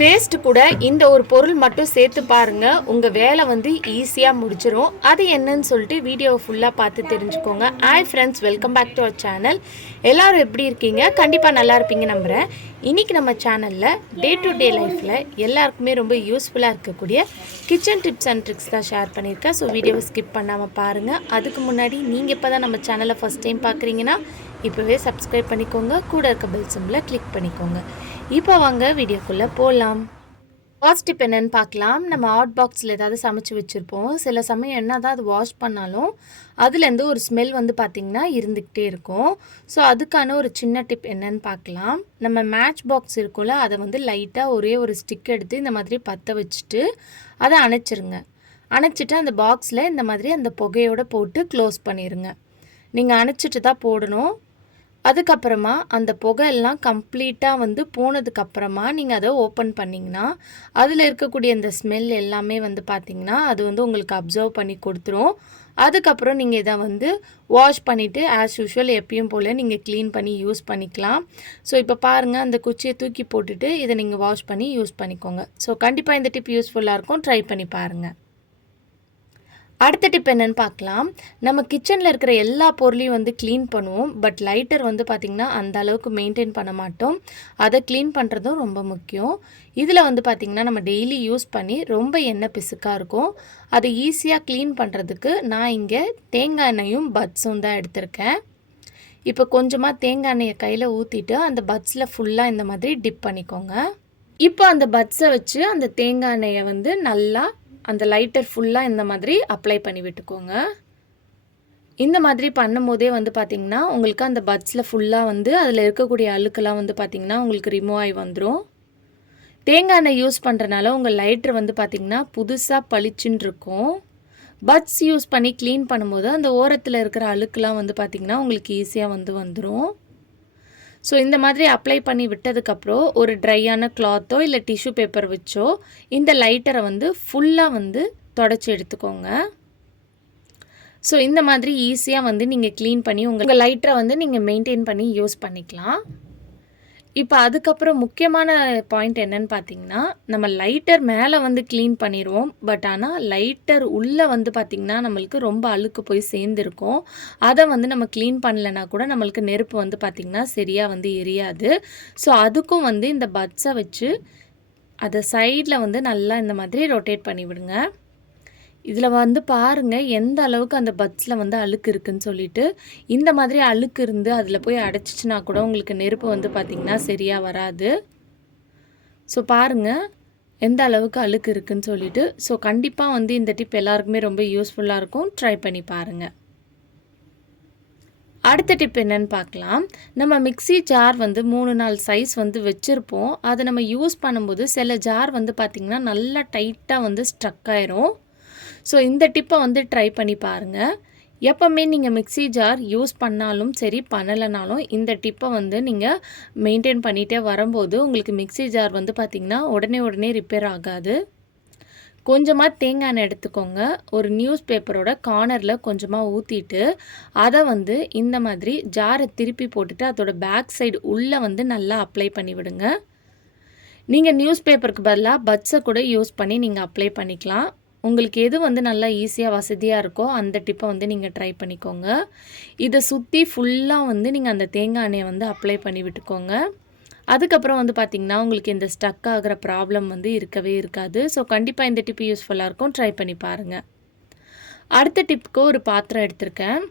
Paste கூட இந்த ஒரு பொருள் மட்டும் சேர்த்து பாருங்க. உங்க வேலை வந்து ஈஸியா முடிச்சிடும் அது என்னன்னு சொல்லிட்டு வீடியோவை ஃபுல்லா பார்த்து தெரிஞ்சுக்கோங்க. Hi friends welcome back to our channel எல்லாரும் எப்படி இருக்கீங்க? கண்டிப்பா நல்லா இருப்பீங்க நம்புறேன். இன்னைக்கு நம்ம சேனல்ல டே டு டே லைஃப்ல எல்லாருக்குமே ரொம்ப யூஸ்ஃபுல்லா இருக்கக்கூடிய கிச்சன் டிப்ஸ் அண்ட் ட்ரிக்ஸ் தான் ஷேர் பண்ணியிருக்கேன். ஸோ வீடியோவை ஸ்கிப் பண்ணாம பாருங்க. அதுக்கு முன்னாடி நீங்க இப்பதான் நம்ம சேனலை ஃபர்ஸ்ட் டைம் பார்க்குறீங்கன்னா இப்போவே சப்ஸ்கிரைப் பண்ணிக்கோங்க. கூட இருக்க பெல் சிம்பில் கிளிக் பண்ணிக்கோங்க. இப்போ வாங்க வீடியோக்குள்ளே போகலாம் ஃபர்ஸ்ட் டிப் என்னென்னு பார்க்கலாம். நம்ம ஹாட் பாக்ஸில் ஏதாவது சமைச்சு வச்சுருப்போம். சில சமயம் என்ன தான் அது வாஷ் பண்ணாலும் அதுலேருந்து ஒரு ஸ்மெல் வந்து பார்த்திங்கன்னா இருந்துக்கிட்டே இருக்கும். ஸோ அதுக்கான ஒரு சின்ன டிப் என்னென்னு பார்க்கலாம். நம்ம மேட்ச் பாக்ஸ் இருக்கும்ல அதை வந்து லைட்டாக ஒரே ஒரு ஸ்டிக் எடுத்து இந்த மாதிரி பற்ற வச்சுட்டு அதை அணைச்சிருங்க. அணைச்சிட்டு அந்த பாக்ஸில் இந்த மாதிரி அந்த புகையோடு போட்டு க்ளோஸ் பண்ணிடுங்க நீங்கள் அணைச்சிட்டு தான் போடணும். அதுக்கப்புறமா அந்த புகை எல்லாம் கம்ப்ளீட்டாக வந்து போனதுக்கப்புறமா நீங்கள் அதை ஓப்பன் பண்ணிங்கன்னா அதில் இருக்கக்கூடிய அந்த ஸ்மெல் எல்லாமே வந்து பார்த்திங்கன்னா அது வந்து உங்களுக்கு அப்சர்வ் பண்ணி கொடுத்துரும். அதுக்கப்புறம் நீங்கள் இதை வந்து வாஷ் பண்ணிவிட்டு ஆஸ் யூஷுவல் எப்பயும் போல் நீங்கள் க்ளீன் பண்ணி யூஸ் பண்ணிக்கலாம். ஸோ இப்போ பாருங்கள் அந்த குச்சியை தூக்கி போட்டுட்டு இதை நீங்கள் வாஷ் பண்ணி யூஸ் பண்ணிக்கோங்க. ஸோ கண்டிப்பாக இந்த டிப் யூஸ்ஃபுல்லாக இருக்கும். ட்ரை பண்ணி பாருங்கள் அடுத்த டிப் என்னென்னு பார்க்கலாம். நம்ம கிச்சனில் இருக்கிற எல்லா பொருளையும் வந்து க்ளீன் பண்ணுவோம். பட் லைட்டர் வந்து பார்த்திங்கன்னா அந்த அளவுக்கு மெயின்டைன் பண்ண மாட்டோம். அதை க்ளீன் பண்ணுறதும் ரொம்ப முக்கியம். இதில் வந்து பார்த்திங்கன்னா நம்ம டெய்லி யூஸ் பண்ணி ரொம்ப எண்ணெய் பிசுக்காக இருக்கும். அதை ஈஸியாக க்ளீன் பண்ணுறதுக்கு நான் இங்கே தேங்காய் எண்ணெயும் பட்ஸும் தான் எடுத்திருக்கேன். இப்போ கொஞ்சமாக தேங்காய் எண்ணெயை கையில் ஊற்றிட்டு அந்த பட்ஸில் ஃபுல்லாக இந்த மாதிரி டிப் பண்ணிக்கோங்க. இப்போ அந்த பட்ஸை வச்சு அந்த தேங்காய் எண்ணெயை வந்து நல்லா அந்த லைட்டர் ஃபுல்லாக இந்த மாதிரி அப்ளை பண்ணி விட்டுக்கோங்க. இந்த மாதிரி பண்ணும்போதே வந்து பார்த்திங்கன்னா உங்களுக்கு அந்த பட்ஸில் ஃபுல்லாக வந்து அதில் இருக்கக்கூடிய அழுக்கெல்லாம் வந்து பார்த்திங்கன்னா உங்களுக்கு ரிமூவ் ஆகி வந்துடும் தேங்காய் எண்ணெய் யூஸ் பண்ணுறனால உங்கள் லைட்டர் வந்து பார்த்திங்கன்னா புதுசாக பளிச்சுன்னு இருக்கும். பட்ஸ் யூஸ் பண்ணி க்ளீன் பண்ணும்போது அந்த ஓரத்தில் இருக்கிற அழுக்கெல்லாம் வந்து பார்த்திங்கன்னா உங்களுக்கு ஈஸியாக வந்து வந்துடும் ஸோ இந்த மாதிரி அப்ளை பண்ணி விட்டதுக்கப்புறம் ஒரு ட்ரையான கிளாத்தோ இல்லை டிஷ்யூ பேப்பர் வச்சோ இந்த லைட்டரை வந்து ஃபுல்லாக வந்து தொடச்சி எடுத்துக்கோங்க. ஸோ இந்த மாதிரி ஈஸியாக வந்து நீங்கள் க்ளீன் பண்ணி உங்கள் லைட்டரை வந்து நீங்கள் மெயின்டைன் பண்ணி யூஸ் பண்ணிக்கலாம். இப்போ அதுக்கப்புறம் முக்கியமான பாயிண்ட் என்னன்னு பார்த்தீங்கன்னா நம்ம லைட்டர் மேலே வந்து க்ளீன் பண்ணிடுவோம் பட் ஆனால் லைட்டர் உள்ளே வந்து பார்த்திங்கன்னா நம்மளுக்கு ரொம்ப அழுக்கு போய் சேர்ந்துருக்கும். அதை வந்து நம்ம க்ளீன் பண்ணலைன்னா கூட நம்மளுக்கு நெருப்பு வந்து பார்த்திங்கன்னா சரியாக வந்து எரியாது. ஸோ அதுக்கும் வந்து இந்த பட்ஸை வச்சு அதை சைடில் வந்து நல்லா இந்த மாதிரி ரொட்டேட் பண்ணிவிடுங்க. இதில் வந்து பாருங்கள் எந்த அளவுக்கு அந்த பட்ஸில் வந்து அழுக்கு இருக்குன்னு சொல்லிட்டு இந்த மாதிரி அழுக்கு இருந்து அதில் போய் அடைச்சிச்சின்னா கூட உங்களுக்கு நெருப்பு வந்து பார்த்திங்கன்னா சரியாக வராது. ஸோ பாருங்கள் எந்த அளவுக்கு அழுக்கு இருக்குன்னு சொல்லிட்டு ஸோ கண்டிப்பாக வந்து இந்த டிப் எல்லாருக்குமே ரொம்ப யூஸ்ஃபுல்லாக இருக்கும். ட்ரை பண்ணி பாருங்கள் அடுத்த டிப் என்னன்னு பார்க்கலாம் நம்ம மிக்ஸி ஜார் வந்து மூணு நாலு சைஸ் வந்து வச்சுருப்போம். அதை நம்ம யூஸ் பண்ணும்போது சில ஜார் வந்து பார்த்திங்கன்னா நல்லா டைட்டாக வந்து ஸ்ட்ரக் ஆயிரும். ஸோ இந்த டிப்பை வந்து ட்ரை பண்ணி பாருங்கள் எப்போவுமே நீங்கள் மிக்ஸி ஜார் யூஸ் பண்ணாலும் சரி பண்ணலைனாலும் இந்த டிப்பை வந்து நீங்கள் மெயின்டைன் பண்ணிகிட்டே வரும்போது உங்களுக்கு மிக்ஸி ஜார் வந்து பார்த்திங்கன்னா உடனே உடனே ரிப்பேர் ஆகாது. கொஞ்சமாக தேங்காய் எண்ணெய் எடுத்துக்கோங்க. ஒரு நியூஸ் பேப்பரோட கார்னரில் கொஞ்சமாக ஊற்றிட்டு அதை வந்து இந்த மாதிரி ஜாரை திருப்பி போட்டுட்டு அதோட பேக் சைடு உள்ளே வந்து நல்லா அப்ளை பண்ணி விடுங்க. நீங்கள் நியூஸ் பேப்பருக்கு பதிலாக பட்ஸை கூட யூஸ் பண்ணி நீங்கள் அப்ளை பண்ணிக்கலாம். உங்களுக்கு எது வந்து நல்லா ஈஸியாக வசதியாக இருக்கோ அந்த டிப்பை வந்து நீங்கள் ட்ரை பண்ணிக்கோங்க. இதை சுற்றி ஃபுல்லாக வந்து நீங்கள் அந்த தேங்காய் எண்ணெயை வந்து அப்ளை பண்ணி விட்டுக்கோங்க. அதுக்கப்புறம் வந்து பார்த்திங்கன்னா உங்களுக்கு இந்த ஸ்டக் ஆகிற ப்ராப்ளம் வந்து இருக்கவே இருக்காது. ஸோ கண்டிப்பாக இந்த டிப் யூஸ்ஃபுல்லாக இருக்கும். ட்ரை பண்ணி பாருங்கள் அடுத்த டிப்புக்கு ஒரு பாத்திரம் எடுத்திருக்கேன்.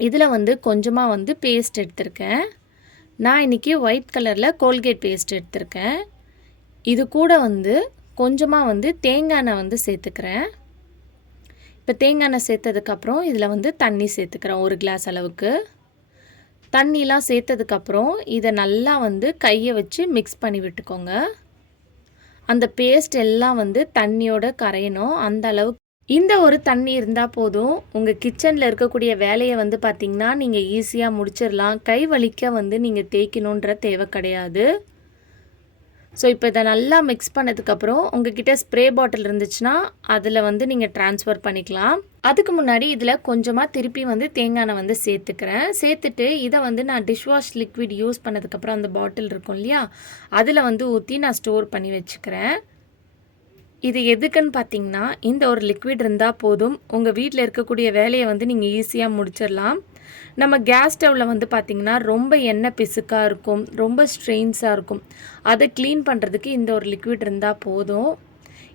இதில் வந்து கொஞ்சமாக வந்து பேஸ்ட் எடுத்திருக்கேன். நான் இன்றைக்கி ஒயிட் கலரில் கோல்கேட் பேஸ்ட் எடுத்திருக்கேன். இது கூட வந்து கொஞ்சமாக வந்து தேங்காய் எண்ணெய் வந்து சேர்த்துக்கிறேன். இப்போ தேங்காய் எண்ணெய் சேர்த்ததுக்கப்புறம் இதில் வந்து தண்ணி சேர்த்துக்கிறேன் ஒரு கிளாஸ் அளவுக்கு. தண்ணிலாம் சேர்த்ததுக்கப்புறம் இதை நல்லா வந்து கையை வச்சு மிக்ஸ் பண்ணி விட்டுக்கோங்க. அந்த பேஸ்ட் எல்லாம் வந்து தண்ணியோட கரையணும். அந்த அளவுக்கு இந்த ஒரு தண்ணி இருந்தால் போதும். உங்கள் கிச்சனில் இருக்கக்கூடிய வேலையை வந்து பார்த்திங்கன்னா நீங்கள் ஈஸியாக முடிச்சிடலாம். கை வலிக்க வந்து நீங்கள் தேய்க்கணுன்ற தேவை கிடையாது. ஸோ இப்போ இதை நல்லா மிக்ஸ் பண்ணதுக்கப்புறம் உங்ககிட்ட ஸ்ப்ரே பாட்டில் இருந்துச்சுன்னா அதில் வந்து நீங்கள் ட்ரான்ஸ்ஃபர் பண்ணிக்கலாம். அதுக்கு முன்னாடி இதில் கொஞ்சமாக திருப்பி வந்து தேங்காய் வந்து சேர்த்துக்கிறேன். சேர்த்துட்டு இதை வந்து நான் டிஷ்வாஷ் லிக்விட் யூஸ் பண்ணதுக்கப்புறம் அந்த பாட்டில் இருக்கும் இல்லையா அதில் வந்து ஊற்றி நான் ஸ்டோர் பண்ணி வச்சுக்கிறேன். இது எதுக்குன்னு பார்த்தீங்கன்னா இந்த ஒரு லிக்விட் இருந்தால் போதும். உங்கள் வீட்டில் இருக்கக்கூடிய வேலையை வந்து நீங்கள் ஈஸியாக முடிச்சிடலாம். நம்ம கேஸ் ஸ்டவ்வில் வந்து பார்த்திங்கன்னா ரொம்ப எண்ணெய் பிசுக்காக இருக்கும் ரொம்ப ஸ்ட்ரெயின்ஸாக இருக்கும். அதை க்ளீன் பண்ணுறதுக்கு இந்த ஒரு லிக்விட் இருந்தால் போதும்.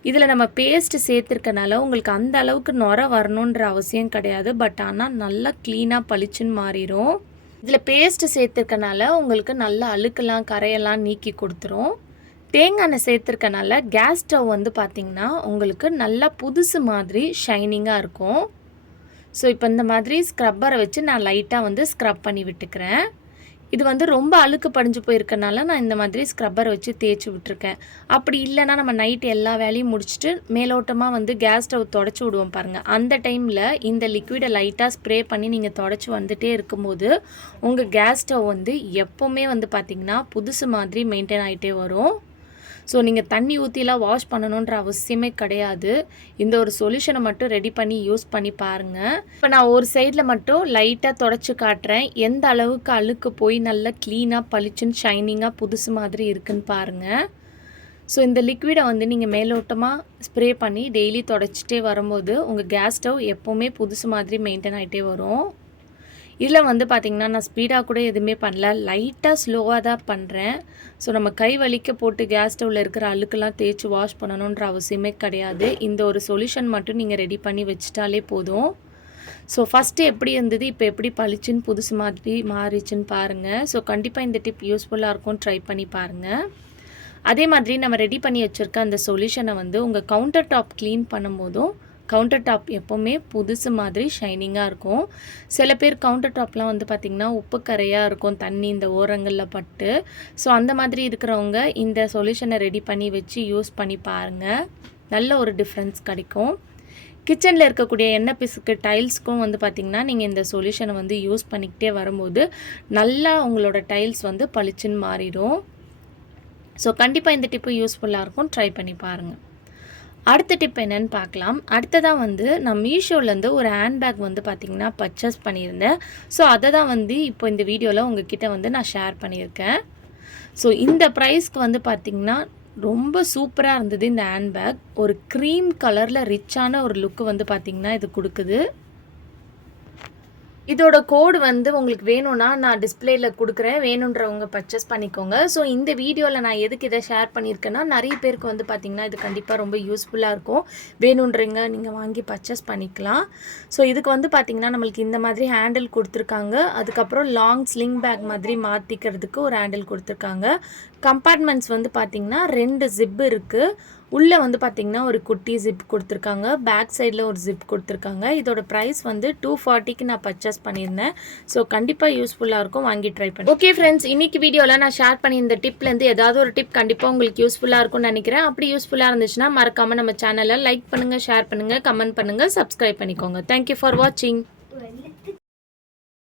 இதில் நம்ம பேஸ்ட்டு சேர்த்துருக்கனால உங்களுக்கு அந்த அளவுக்கு நுர வரணுன்ற அவசியம் கிடையாது. பட் ஆனால் நல்லா க்ளீனாக பளிச்சுன்னு மாறிடும் இதில் பேஸ்ட்டு சேர்த்துருக்கனால உங்களுக்கு நல்லா அழுக்கெல்லாம் கரையெல்லாம் நீக்கி கொடுத்துரும். தேங்காய் எண்ணெய் சேர்த்துருக்கனால கேஸ் ஸ்டவ் வந்து பார்த்திங்கன்னா உங்களுக்கு நல்லா புதுசு மாதிரி ஷைனிங்காக இருக்கும். ஸோ இப்போ இந்த மாதிரி ஸ்க்ரப்பரை வச்சு நான் லைட்டாக வந்து ஸ்க்ரப் பண்ணி விட்டுக்கிறேன். இது வந்து ரொம்ப அழுக்கு படிஞ்சு போயிருக்கனால நான் இந்த மாதிரி ஸ்க்ரப்பர் வச்சு தேய்ச்சி விட்டுருக்கேன். அப்படி இல்லைன்னா நம்ம நைட் எல்லா வேலையும் முடிச்சுட்டு மேலோட்டமாக வந்து கேஸ் ஸ்டவ் தொடச்சி விடுவோம் பாருங்கள் அந்த டைமில் இந்த லிக்விடை லைட்டாக ஸ்ப்ரே பண்ணி நீங்கள் தொடச்சி வந்துட்டே இருக்கும்போது உங்கள் கேஸ் ஸ்டவ் வந்து எப்போவுமே வந்து பார்த்திங்கன்னா புதுசு மாதிரி மெயின்டைன் ஆகிட்டே வரும். ஸோ நீங்கள் தண்ணி ஊற்றிலாம் வாஷ் பண்ணணுன்ற அவசியமே கிடையாது. இந்த ஒரு சொல்யூஷனை மட்டும் ரெடி பண்ணி யூஸ் பண்ணி பாருங்கள் இப்போ நான் ஒரு சைடில் மட்டும் லைட்டாக தொடச்சி காட்டுறேன். எந்த அளவுக்கு அழுக்கு போய் நல்லா க்ளீனாக பளிச்சுன்னு ஷைனிங்காக புதுசு மாதிரி இருக்குன்னு பாருங்கள் ஸோ இந்த லிக்விடை வந்து நீங்கள் மேலோட்டமாக ஸ்ப்ரே பண்ணி டெய்லி தொடச்சிட்டே வரும்போது உங்கள் கேஸ் ஸ்டவ் எப்போவுமே புதுசு மாதிரி மெயின்டைன் ஆகிட்டே வரும். இதில் வந்து பார்த்திங்கன்னா நான் ஸ்பீடாக கூட எதுவுமே பண்ணல. லைட்டாக ஸ்லோவாக தான் பண்ணுறேன் ஸோ நம்ம கை வலிக்க போட்டு கேஸ் ஸ்டவ்வில் இருக்கிற அழுக்கெல்லாம் தேய்ச்சி வாஷ் பண்ணணுன்ற அவசியமே கிடையாது. இந்த ஒரு சொல்யூஷன் மட்டும் நீங்கள் ரெடி பண்ணி வச்சிட்டாலே போதும். ஸோ ஃபஸ்ட்டு எப்படி இருந்தது இப்போ எப்படி பளிச்சுன்னு புதுசு மாதிரி மாறிச்சுன்னு பாருங்கள் ஸோ கண்டிப்பாக இந்த டிப் யூஸ்ஃபுல்லாக இருக்கும். ட்ரை பண்ணி பாருங்கள் அதே மாதிரி நம்ம ரெடி பண்ணி வச்சுருக்க அந்த சொல்யூஷனை வந்து உங்கள் கவுண்டர் டாப் க்ளீன் பண்ணும்போதும் கவுண்டர் டாப் எப்போவுமே புதுசு மாதிரி ஷைனிங்காக இருக்கும். சில பேர் கவுண்டர் டாப்லாம் வந்து பார்த்திங்கன்னா உப்பு கரையாக இருக்கும். தண்ணி இந்த ஓரங்களில் பட்டு. ஸோ அந்த மாதிரி இருக்கிறவங்க இந்த சொல்யூஷனை ரெடி பண்ணி வச்சு யூஸ் பண்ணி பாருங்கள் நல்ல ஒரு டிஃப்ரென்ஸ் கிடைக்கும். கிச்சனில் இருக்கக்கூடிய எண்ணெய் பிசுக்கு டைல்ஸ்க்கும் வந்து பார்த்திங்கன்னா நீங்கள் இந்த சொல்யூஷனை வந்து யூஸ் பண்ணிக்கிட்டே வரும்போது நல்லா உங்களோட டைல்ஸ் வந்து பளிச்சுன்னு மாறிடும். ஸோ கண்டிப்பாக இந்த டிப்பு யூஸ்ஃபுல்லாக இருக்கும். ட்ரை பண்ணி பாருங்கள் அடுத்த டிப் என்னன்னு பார்க்கலாம். அடுத்ததாக வந்து நான் மீஷோலேருந்து ஒரு ஹேண்ட்பேக் வந்து பார்த்திங்கன்னா பர்ச்சேஸ் பண்ணியிருந்தேன். ஸோ அதை தான் வந்து இப்போ இந்த வீடியோவில் உங்ககிட்ட வந்து நான் ஷேர் பண்ணியிருக்கேன். ஸோ இந்த ப்ரைஸ்க்கு வந்து பார்த்திங்கன்னா ரொம்ப சூப்பராக இருந்தது இந்த ஹேண்ட்பேக் ஒரு க்ரீம் கலரில் ரிச்சான ஒரு லுக்கு வந்து பார்த்திங்கன்னா இது கொடுக்குது. இதோட கோடு வந்து உங்களுக்கு வேணும்னா நான் டிஸ்பிளேயில் கொடுக்குறேன். வேணுன்றவங்க பர்ச்சேஸ் பண்ணிக்கோங்க. ஸோ இந்த வீடியோவில் நான் எதுக்கு இதை ஷேர் பண்ணியிருக்கேன்னா நிறைய பேருக்கு வந்து பார்த்திங்கன்னா இது கண்டிப்பாக ரொம்ப யூஸ்ஃபுல்லாக இருக்கும். வேணுன்றவங்க நீங்கள் வாங்கி பர்ச்சேஸ் பண்ணிக்கலாம். ஸோ இதுக்கு வந்து பார்த்திங்கன்னா நம்மளுக்கு இந்த மாதிரி ஹேண்டில் கொடுத்துருக்காங்க. அதுக்கப்புறம் லாங் ஸ்லிங் பேக் மாதிரி மாற்றிக்கிறதுக்கு ஒரு ஹேண்டில் கொடுத்துருக்காங்க. கம்பார்ட்மெண்ட்ஸ் வந்து பார்த்திங்கன்னா ரெண்டு ஜிப் இருக்குது உள்ளே வந்து பார்த்திங்கன்னா ஒரு குட்டி ஜிப் கொடுத்துருக்காங்க. பேக் சைடில் ஒரு ஜிப் கொடுத்துருக்காங்க. இதோட ப்ரைஸ் வந்து டூ ஃபார்ட்டிக்கு நான் பர்ச்சேஸ் பண்ணியிருந்தேன். ஸோ கண்டிப்பாக யூஸ்ஃபுல்லாக இருக்கும். வாங்கி ட்ரை பண்ணி. ஓகே ஃப்ரெண்ட்ஸ் இன்றைக்கி வீடியோவில் நான் ஷேர் பண்ணியிருந்த டிப்லேருந்து ஏதாவது ஒரு டிப் கண்டிப்பாக உங்களுக்கு யூஸ்ஃபுல்லாக இருக்கும்னு நினைக்கிறேன். அப்படி யூஸ்ஃபுல்லாக இருந்துச்சுன்னா மறக்காமல் நம்ம சேனலை லைக் பண்ணுங்கள் ஷேர் பண்ணுங்கள் கமெண்ட் பண்ணுங்கள் சப்ஸ்கிரைப் பண்ணிக்கோங்க. தேங்க்யூ ஃபார் வாட்சிங்